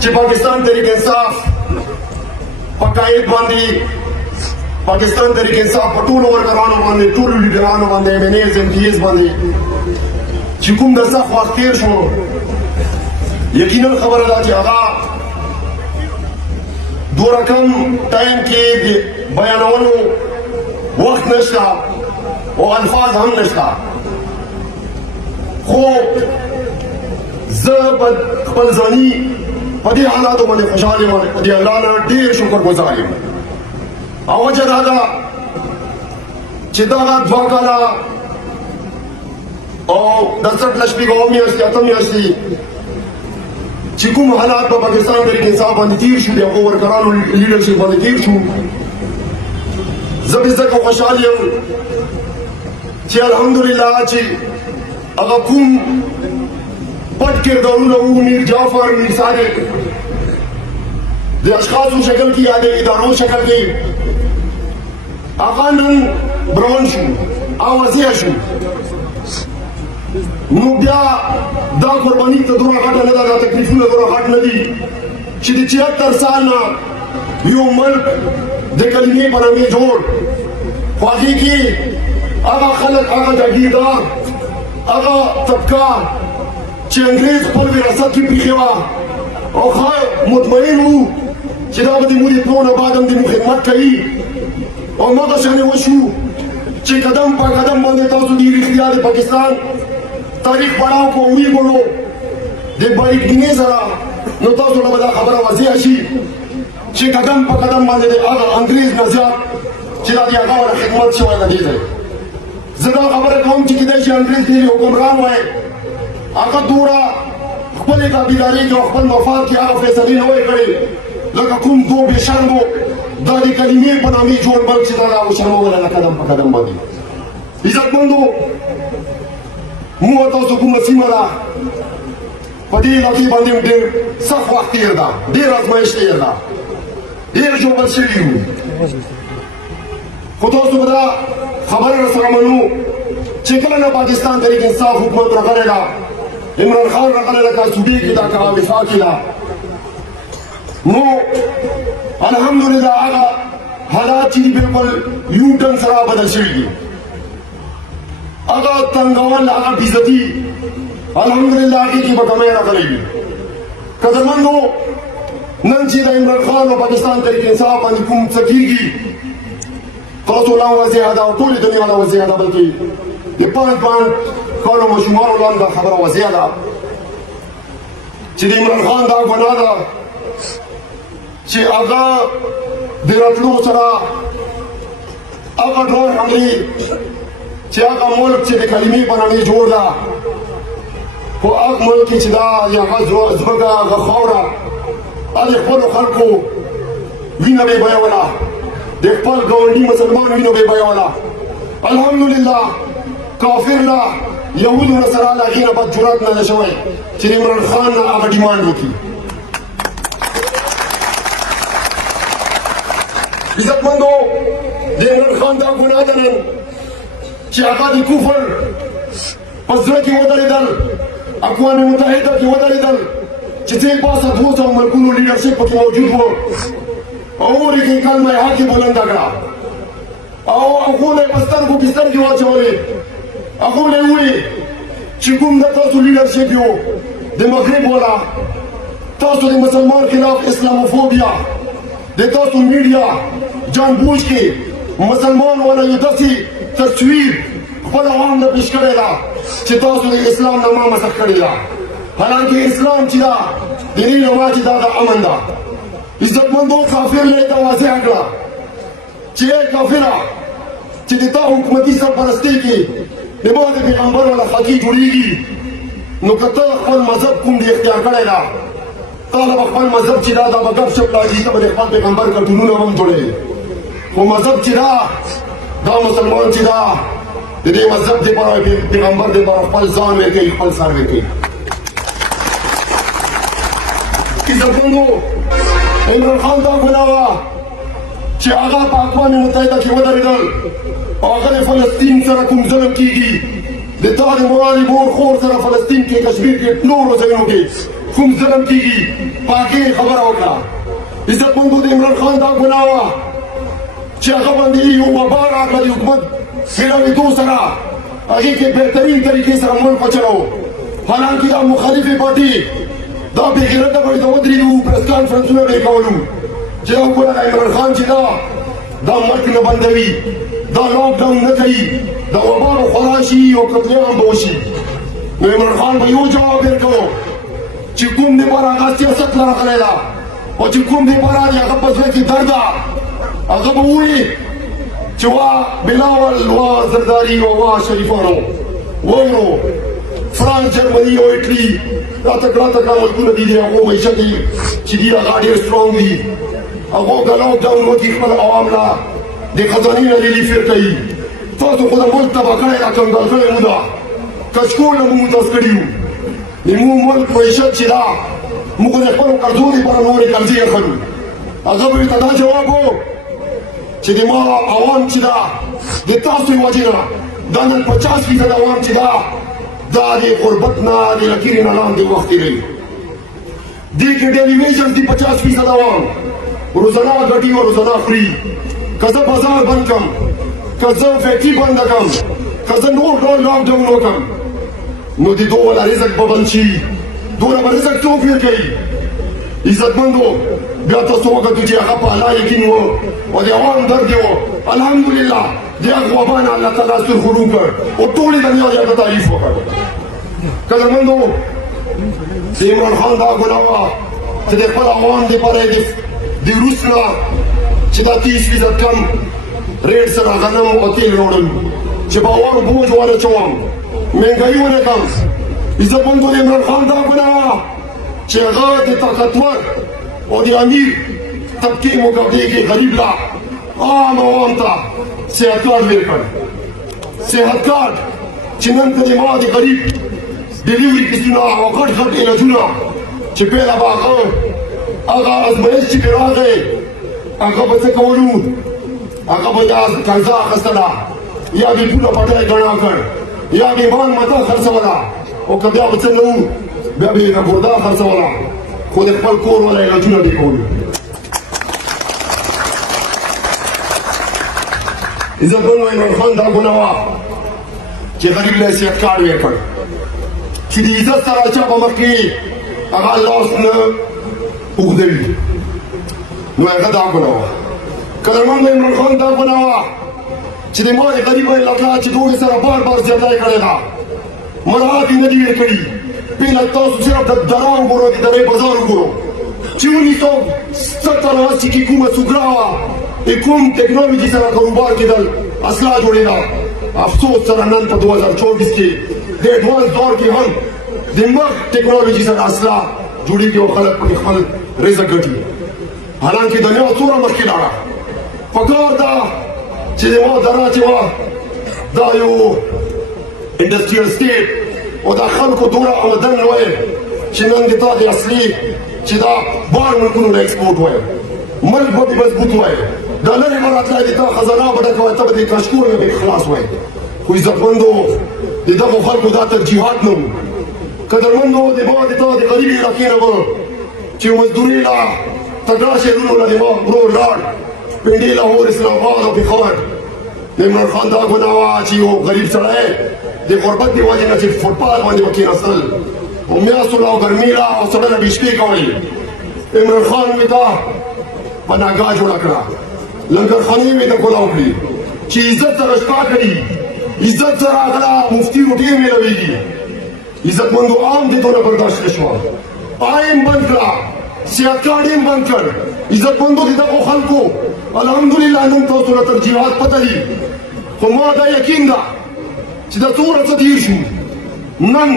چې پاکستان تحریک انصاف په قائد باندې پاکستان تحریک انصاف په ټولو ورکرانو باندې ټولو لیډرانو باندې MNAs MPs باندې چې کوم د سخت وخت تېر شو یقینا خبره ده چې هغه دو رقم ټایم کې د بیانولو وخت نشته او الفاظ هم نشته خو زه په خپل ځاني په دې حالاتو باندې خوشحال یم د الله نه ډېر شکر ګزار یم او وجه دا ده چې دغه 2 کاله او د 60 شپږو میاشتې اته میاشتې چې کوم حالات په پاکستان تحریک انصاف باندې تیر شو د هغو ورکرانو لیډرشپ باندې تیر شو زه به ځکه خوشحال یم چې الحمدلله چې هغه کوم پټ کردارونه وو میر جعفر میر صادق د اشخاصو شکل کې یا د ادارو شکل کې هغه نن برون شو اوازې شو نو بیا دا قرباني ته دومره غټه نه ده دا تکلیفونه دومره غټ نه دي چې د 76 سال نه یو ملک د کلمې په نامې جوړ خو هغې کې هغه خلک هغه جاګیردار هغه طبقه چې انګریز خپل وراثت کې پریښې وه او مطمئن وو چې دا به د مودې پلونه بعد هم د موږ خدمت کوي او مغه شانې وشو چې قدم په قدم باندې تاسو د رښتیا د پاکستان تاریخ پړاو کو وی ګورو د باریکبینۍ سره نو تاسو ته به دا خبره واضح شي چې قدم په قدم باندې د هغه انګریز نه زیات چې دا د هغه خدمت شوی نه دی زه دا خبره کوم چې کېدای شي انګریز ډېر حکمران وای هغه دوره خپلې قابلدارۍ کې او خپل مفاد کې هغه فیصلې نه وای کړې لکه کوم دو بې شرمو دا د کلمې په نامې جوړ ملک چې دا دا وشرموله قدم په قدم باندې عزتمندو موږ تاسو کومه سیمه ده په دې علاقې باندې ډېر سخت وخت تېر ده ډېر ازمایش تېر ده ډېر ژوبل شوي یو خو تاسو به دا خبره راسره منو چې کله نه پاکستان تحریک انصاف حکومت راغلی ده عمران خان راغلی ده که صوبې کې ده که وفاق کې ده نو الحمدلله هغه حالات چې دي بلکل یو ټن سره بدل شوي دي هغه تنګول هغه بېعزتي الحمدلله هغې کې به کمی راغلی وي قدرمندو نن چې د عمران خان او پاکستان تحریک انصاف باندې کوم څه کېږي تاسو لا وضعیت ده او ټولې دنیا له وضعیت ده بلکې د 5 کالو ماشومانو لا دا خبره وضعیت ده چې د عمران خان دا ګناه ده چې هغه د راتلو سره هغه ډرون حملې چې هغه ملک چې د کلمې په نامې جوړ ده خو هغه ملک چې دا یا هغه ځمکه هغه خاوره هغه خپلو خلکو وینه به یې بیوله د خپل ګاونډي مسلمان وینو به یې بیوله الحمدلله کافر له یهودو نه سره له هغې نه بد جرات نه ده شوی چې د عمران خان نه هغه ډیمانډ وکړي عزتمندو د عمران خان دا ګناه ده نن چې هغه د کفر په زړه کې ودرېدل اقوام متحده کې ودرېدل چې څه پاسه 200 ملکونو لیډرشپ پکې موجود و او هغې کې کلمه حق بلنده کړه او هغو نه یې په سترګو کې سترګې واچولې هغو نه یې وویل چې کوم د تاسو لیډرشپ یو د مغرب والا تاسو د مسلمان خلاف اسلاموفوبیا د تاسو میډیا جان بوجھ کې مسلمان والا یو داسې تصویر خپل عوام نه پیش کړی ده چې تاسو د اسلام نه ما مسخ کړې ده حالانکه اسلام چې ده دیني روا چې دا د امن ده عزتمندو کافر له دا واضح کړه چې کافره چې د تا حکومتي سرپرستۍ کې د ما د پیغمبر والا خاکي جوړېږي نو که ته خپل مذهب کوم دی اختیار کړی ده تا له به خپل مذهب چې دا دا به ګپ شپ راځي ته به د خپل پیغمبر کارټونونه هم جوړوې خو مذهب چې دا مسلمان چې دا د دې مذهب دپاره پیغمبر دپاره خپل ځان ورکوي خپل سر ورکوي عزتمندو عمران خان دا ګناه وه چې هغه په اقوام متحده کې ودرېدل او هغه د فلسطین سره کوم ظلم کېږي د تا د مور خور سره فلسطین کې کشمیر کې نورو ځایونو کې کوم ظلم کیږي پاکي خبره وکړه. عزتمندو د عمران خان دا ګناه وه چې هغه باندې یو وبا راغله د حکومت ګډوډېدو سره هغې کې بهترین طریقې سره ملک وچلو. حالانکې دا مخالفې پارټي دا بېغیرته به ورته ودرېدو پریس کانفرنسونه به یې کولو چې دا وګوره دا عمران خان چې دا مرګ نه بندوي، دا لاکډاون نه کوي، دا وبا به خورا شي او قتلیعام به وشي. نو عمران خان به یو جواب ورکړو چې کوم دپاره هغه سیاست له راغلی ده او چې کوم دپاره د هغه په زړه کې درد ده هغه به ووایي چې وا بلاول وا زرداري او وا شریفانو وایو فرانس جرمني او اټلي دا تکړه تکړه ملکونه دي د هغو معیشت چې دي هغه ډېر سټرونګ دي. هغو د لاکډاون وکړي خپل عوام له د خزانې نه ریلیف ورکوي. تاسو خو د ملک تباه کړی دا کنګال کړی مو ده، کچکول مو متاز کړي وو. د مو ملک معیشت چې ده موږ د خپلو قرضو دپاره نورې قرضې اخلو. هغه به ورته دا جواب و چې د ما عوام چې ده د تاسو د وجې نه دا نن 50% عوام چې ده دا د غربت نه د لکیرې نه لاندې وخت تېروي. دې کې ډیلیویژن دي 50% عوام روزانه ګټي او روزانه خوري. که زه بازار بند کړم، که زه فیکټري بنده کړم، که زه نور ډول لاکډاون وکړم نو د دوی والا رزق به بند شي. دومره به رزق څوک ورکوي؟ عزتمندو بیا تاسو وکتو چې هغه په الله یقین و او د عوام درد یې و. الحمدلله د هغه وبا نه الله تعالی سر خړو کړ او ټولې دنیا یې هغه تعریف وکړ. قدرمندو د عمران خان دا ګناه وه چې د خپل عوام دپاره یې د روس نه چې دا 30% کم ریټ سره غنم او تیل راوړل چې باور بوج ورچوم مهنګایي ونه کړم. عزتمندو د عمران خان دا ګناه وه چې هغه د طاقتور او د امیر طبقې مقابلې کې غریب لا عام عوام ته صحت کارت ورکړ. صحت کارت چې نن ته د ما د غریب ډلیوري کیسونه او غټ غټ علاجونه چې پیله به هغه ازمایښت چې پرې راغی هغه به څه کولو؟ هغه به دا قرضه اخیستله یا به پوله پټی ګڼا کړ یا به بانک مته خرڅوله او که بیا به څه نه وو بیا به یې ګرده خرڅوله خو د خپل کور والا علاجونه به یې کول. عزتمندو عمران خان دا ګناه وه چې غریب له صحت کارت ورکړ چې د عزت سره چا په مخ کې هغه لاس نه اوږدوي نو هغه دا ګناه وه. قدرمندو عمران خان دا ګناه وه چې د ما د غریب ملت لا چې دوی سره بار بار زیاتی کړې ده مراعات یې نه دي ورکړي. پهله تاسو صرف د درا وګورئ، د درې بازار وګورئ چې 1970 کې کومه سوګرا وه کوم ټکنالوژي سره کاروبار کېدل اسلحه جوړېده. افسوس سره نن په 2024 کې د ایډوانس دور کې هم د مخ ټکنالوژي سره اسلحه جوړېږي او خلک پکې خپل رزق ګټي. حالانکې دنیا څومره مخکې لاړه. پکار ده چې د ما درا چې وه دا یو انډسټریل سټیټ او دا خلکو دومره آمدن وایي چې نن د تا د اصلي چې دا بار ملکونو نه ایکسپورټ وایي ملک به مضبوط وایي دا لرې به راتلی د تا خزانه به ډکه وایي ته به د کشکور نه به خلاص وایي. خو عزتمندو د دغو خلکو دا ترجیحات نه وو. قدرمندو د ما د تا د غریب علاقې نه به چې مزدوري له تکړه شهرونو نه د ما ورور لاړ پنډې لاهور اسلام آباد او پېښور. د عمران خان دا ګناه وه چې یو غریب سړی د غربت د وجې نه چې فوټپاث باندې به کېناستل او میاشتو له او ګرمي له او سړی نه به شپې کولې. عمران خان مې دا پناهګاه جوړه کړه، لنګرخانې مې د کولا وکړي چې عزت سره شپه کوي، عزت سره هغه مفتي روټۍ میلوېږي. عزتمندو عام دې دونه برداشت نه شوه. آیم بند کړه، صحت کارت یې بند کړ. عزتمندو د دغو خلکو الحمدلله نن تاسو له ترجیحات پته دي. خو ما دا یقین ده چې دا څومره څه تېر شو نن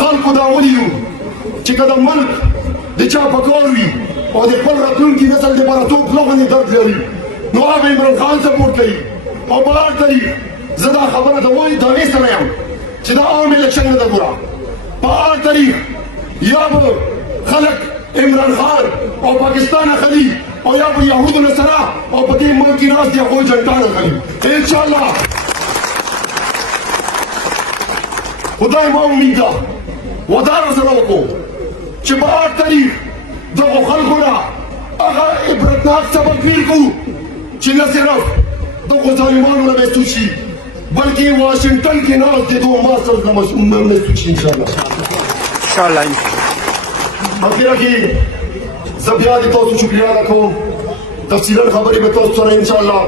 خلکو دا ولیدو چې که د ملک د چا په کار وي او د خپل راتلونکي نسل دپاره څوک خوله باندې درد لري نو هغه به عمران خان سپورټ کوي او په هر طریق زه دا خبره د وایي دعوې سره یم چې دا عام الیکشن نه ده ګوره په هر طریق یا به خلک عمران خان او پاکستان اخلي او یا به یهودو نه سره او په دې ملک کې ناست دي هغوی جنټان اخلي انشاءالله. خدای ما امید ده وعده راسره وکړو چې په هر تاریخ دغو خلکو نه هغه عبرتناک سبق ویل کړو چې نه صرف دغو ظالمانو نه محسوس شي بلکې واشنګټن کې ناست د دغو ماسټرز نه محسوس شي انشاءالله. اخره کې زه بیا د تاسو شکریه ادا کوم. تفصیلا خبرې به تاسو سره انشاءالله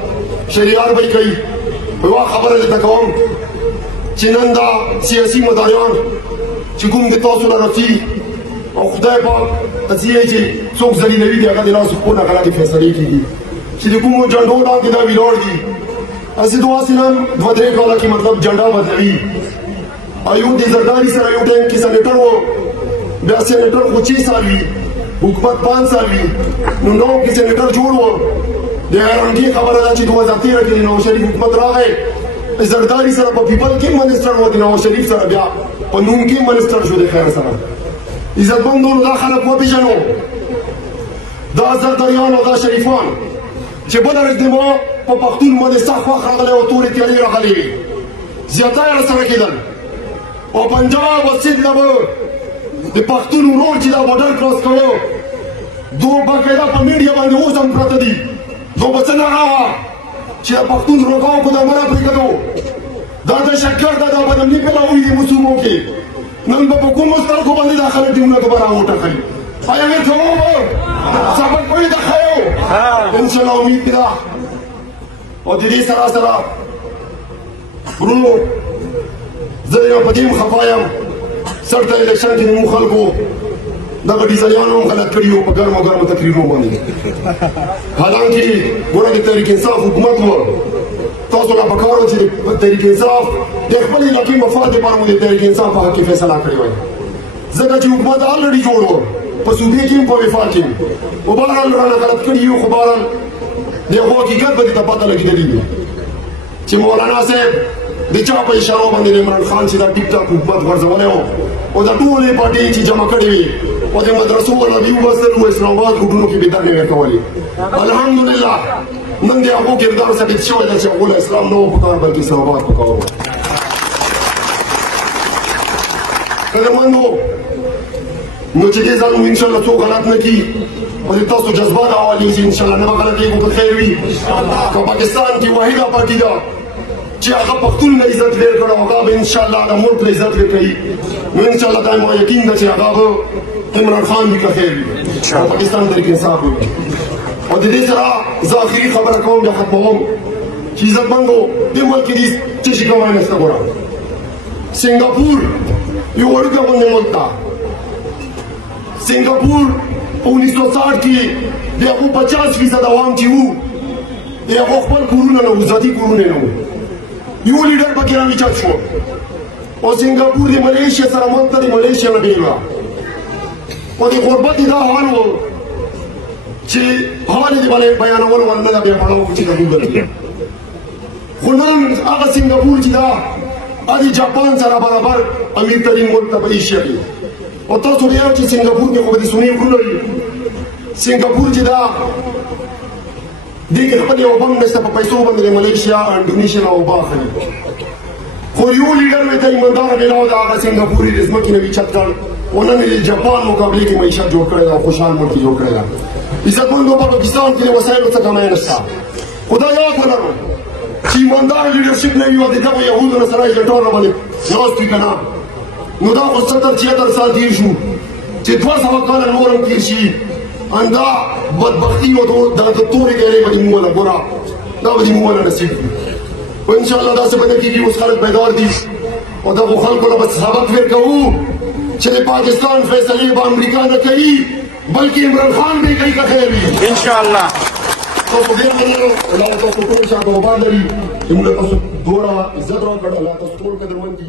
شریعار به یې کوي. یوه خبره درته کوم چې نن دا سیاسي مداریان چې کوم د تاسو نه رسي او خدای پاک قضیې چې څوک ذلیلوي د هغه د لاسو خپل نه غلطې فیصلې کېږي چې د کومو جنډو لاندې دا ولاړ دي هسې داسې نن دوه درې کاله کې مطلب جنډه بدلوي او یو د زرداري سره یو ټایم کې سینیټر و بیا سینیټر خو 6 سال وي حکومت 5 سال وي نو نو کې سینیټر جوړ و د حیرانګۍ خبره ده چې 2013 کې نواز شریف حکومت راغی زرداری سره په پیپل کې منسټر و د نواز شریف سره بیا په نون کې منسټر شو د خیر سره. عزتمندانو دا خلک وپېژنو دا زرداریان او دا شریفان چې بله ورځ د ما په پښتون باندې سخت وخت راغلی او تورې تیارې راغلې وې زیاتی یې راسره کېدل او پنجاب او سند نه به د پښتون ورور چې دا بارډر کراس کوه دو باقاعده په میډیا باندې اوس هم پرته دي دو به څه نه هغه چې د پښتون روغاو په دامنه پرې کړو دا دهشتګرد دا بدمني پیلاوي دي مسلمانو کې نن به په کومو سترګو باندې دا خلک دیونه دوباره وټاکئ آیا موږ جواب سبق به یې د ښیو انشاءالله امید ده او د دې سره سره ورونو زه یو په دې هم خفا یم سرته الیکشن کې زموږ خلکو دغه ډیزایانو هم غلط کړي وو په ګرمو ګرمو تقریرونو باندې حالانکې ګوره د تحریک انصاف حکومت و تاسو لا پکار و چې تحریک انصاف د خپل علاقې مفاد لپاره مو د تحریک انصاف په حق کې فیصله کړې وای ځکه چې حکومت آلریډي جوړ و په صوبې کې هم په وفاق کې خو بهرحال رانه غلط کړي یو خو بهرحال د هغو حقیقت به درته پته لګېدلي وي چې مولانا صاحب د چا په اشارو باندې عمران خان چې دا ټیک ټاک حکومت غورځولی و او دا ټولې پارټۍ چې جمع کړې وې او د مدرسو ولادي وبستل و اسلام آباد کوټونو کې بېدرنې ورکولې الحمدلله نن د هغو کردار ثابت شوی ده چې هغو له اسلام نه و پکار بلکې اسلام آباد پکار و قدرمندو نو چې دې ځان مو انشاءالله څوک غلط نه کړي او د تاسو جذبه د حوالې چې انشاءالله نه به غلطېږو که خیر وي که پاکستان کې واحده پارټي ده چې هغه پښتون له عزت ډېر کړی هغه به انشاءالله د ملک له عزت ورکوي نو انشاءالله دا ما یقین ده چې هغه به عمران خان وي که خیر وي او پاکستان تحریک انصاف وي او د دې سره زه آخري خبره کوم بیا ختموم چې عزتمندو دې ملک کې دې څه شي کوی نشته ګوره سنګاپور یو وړوکی غوندې ملک ده سنګاپور په 1960 کې د هغو 50% عوام چې وو د هغو خپل کورونه نه وو ذاتي کورونه نه وو یو لیډر پکې راویچت شو او سنګاپور د ملیشیا سره ملک ته د ملیشیا نه بېل وه او د غربت دا حال و چې حال یې د بیانول ول نه ده بیا مړه چې قبول کړي خو نن هغه سنګاپور چې دا د جاپان سره برابر امیر ترین ملک ته په ایشیا کې او تاسو ویل چې سنګاپور کې خو د سونې غرونه وي سنګاپور چې دا دې کې خپل یو بم نشته په پیسو باندې ملیشیا انډونیشیا او اوبه اخلي خو یو لیډر وی ته ایمانداره بېلاو د هغه سنګاپوري د ځمکې نه ویچت کړ او نن یې د جاپان مقابلې کې معیشت جوړ کړی ده او خوشحال ملک جوړ کړی ده عزتمندو په پاکستان کې د وسایلو څه کمی نشته خو دا یاد ولرو چې ایماندار لیډرشپ نه وي او د دغو یهودو نه سره ایجنټانو باندې ناست وي که نه نو دا خو 70-76 سال تېر شو چې 200 کاله نور هم تېر شي اندا بدبختی او دا د تورې ګیرې به دې موږ له ګوره دا به دې موږ له نصیب وي او انشاءالله داسې به نه کېږي اوس خلک بیدار دي او دغو خلکو له به سبق ورکوو چې د پاکستان فیصلې به امریکا نه کوي بلکې عمران خان به یې کوي که خیر وي انشاءالله تاسو ډېر مننه الله تاسو ټول شاته وباد لري چې موږ تاسو دومره عزت راکړ الله تاسو ټول قدرمن دي